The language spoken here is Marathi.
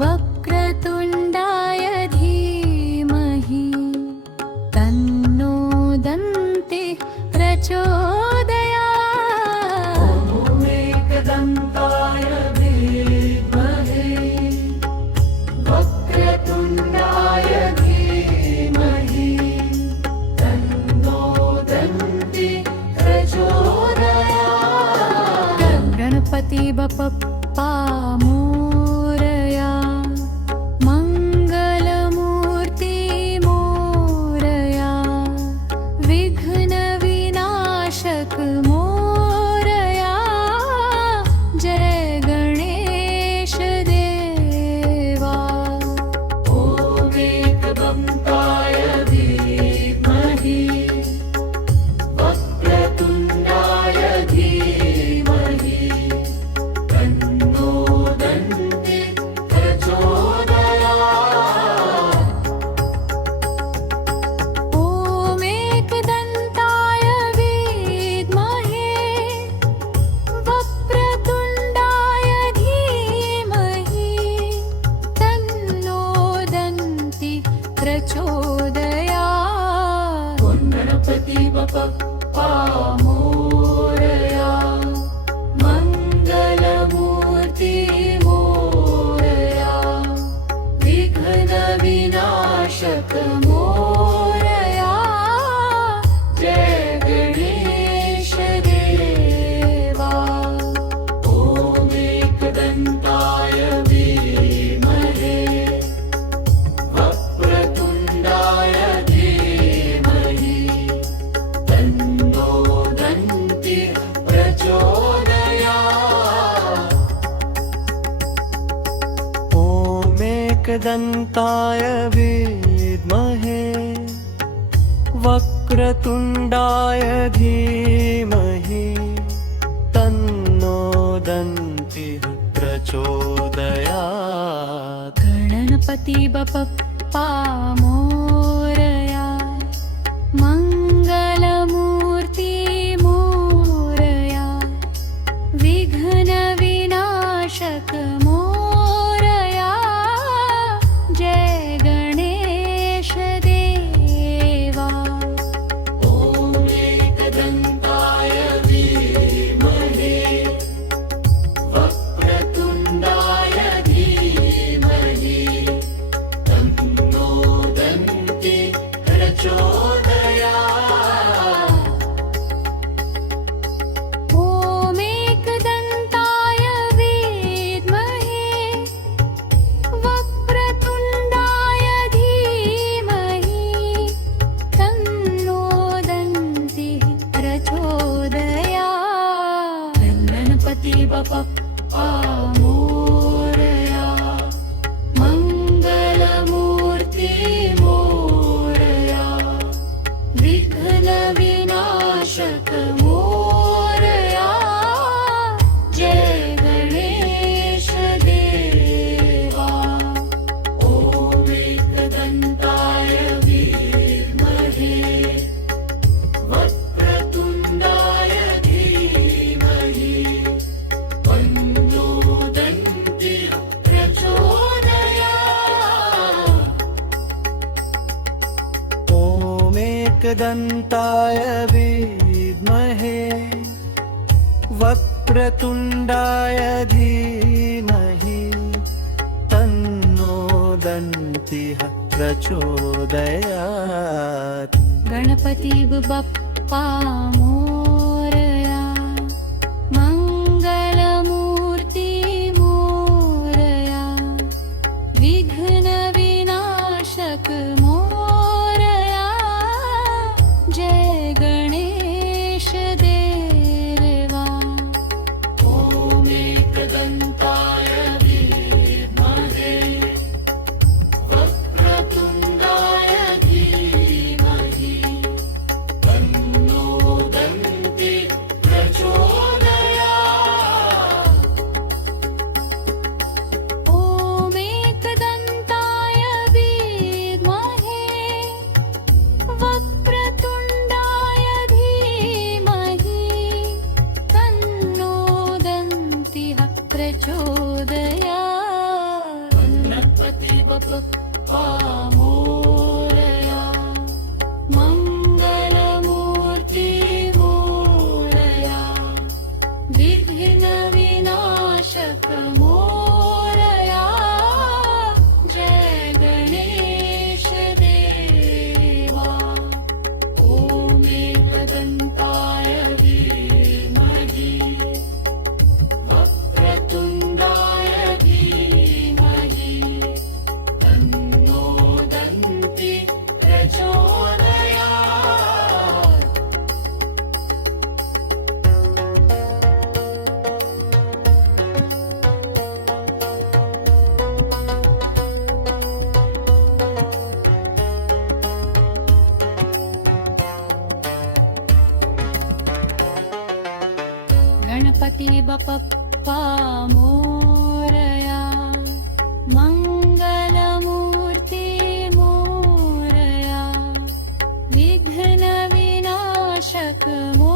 वक्रतुण्डाय धीमहि तन्नो दन्तिः प्रचोदयात्। एकदन्ताय विद्महे वक्रतुण्डाय धीमहि तन्नो दन्तिः प्रचोदयात्। गणपति बप्पा मोरया, मंगलमूर्ति मोरया, विघ्न विनाशक मोरया, जय गणेश देवा। ॐ एकदन्ताय धीमहि वक्रतुण्डाय धीमहि तन्नो दन्तिः प्रचोदयात्। ॐ एकदन्ताय विद्महे वक्रतुण्डाय धीमहि तन्नो दन्तिः प्रचोदयात्। गणपति बप्पा मोरया, मंगलमूर्ति मोरया, विघ्न विनाशक मोरया, जय गणेश देवा। ॐ एकदन्ताय विद्महे वक्रतुण्डाय धीमहि तन्नो दन्तिः प्रचोदयात्। ॐ एकदन्ताय विद्महे वक्रतुण्डाय धीमहि तन्नो दन्तिः प्रचोदयात्। गणपति बप्पा मोरया, मंगलमूर्ति मोरया, विघ्न विनाशक मोरया, जय गणेश देवा। ॐ एकदन्ताय विद्महे वक्रतुण्डाय धीमहि तन्नो दन्तिः प्रचोदयात्। ॐ एकदन्ताय विद्महे वक्रतुण्डाय धीमहि तन्नो दन्तिः प्रचोदयात्। गणपति बप्पा मोरया, मंगलमूर्ति मोरया, विघ्न विनाशक मोरया, जय गणेश देवा। ॐ एकदन्ताय विद्महे वक्रतुण्डाय धीमहि तन्नो दन्तिः प्रचोदयात्। ॐ एकदन्ताय विद्महे वक्रतुण्डाय धीमहि तन्नो दन्तिः प्रचोदयात्। गणपति बप्पा मोरया, मंगलमूर्ति मोरया, विघ्न विनाशक मोरया, जय गणेश देवा। ॐ एकदन्ताय विद्महे वक्रतुण्डाय धीमहि तन्नो दन्तिः बाप्पा मोरया मंगलमूर्ती मोरया विघ्न विनाशक मोरया जय गणेश देवा ॐ एकदन्ताय धीमहि वक्रतुण्डाय धीमहि तन्नो दन्ति प्रचोदयात् गणपती बाप्पा मोरया मंगलमूर्ती मोरया विघ्न विनाशक मोरया